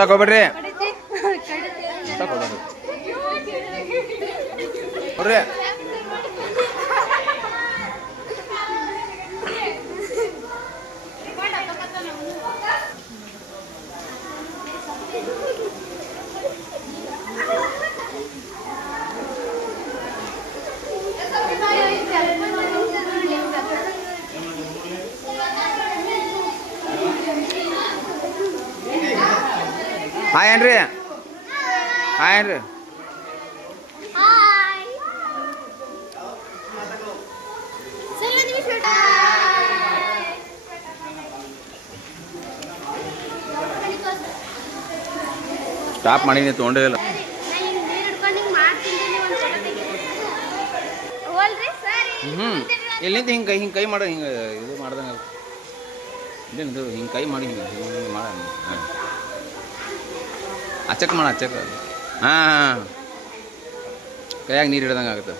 ಮುಟ್ಟಕ್ಕೆ ಹೋಗ್ಬೇಡ್ರಿ ನೋಡ್ರಿ ಹಾಯ್ ಏನ್ರಿ ಹಾಯ್ ಏನ್ರಿ ಸ್ಟಾಪ್ ಮಾಡೀನಿ ತೊಗೊಂಡೇ ಇಲ್ಲ ಎಲ್ಲಿಂದ ಹಿಂಗೆ ಕೈ ಮಾಡೋ ಹಿಂಗೆ ಇದು ಮಾಡ್ದಂಗೆ ಇದೇನಿದು ಹಿಂಗೆ ಕೈ ಮಾಡಿ ಹಿಂಗೆ ಹಿಂಗೆ ಮಾಡ ಹಾಂ ಅಚ್ಚಕ್ ಮಾಡ ಅಚ್ಚಕ್ ಹಾಂ ಹಾಂ ಕೈಯಾಗ ನೀರು ಹಿಡ್ದಂಗೆ ಆಗುತ್ತೆ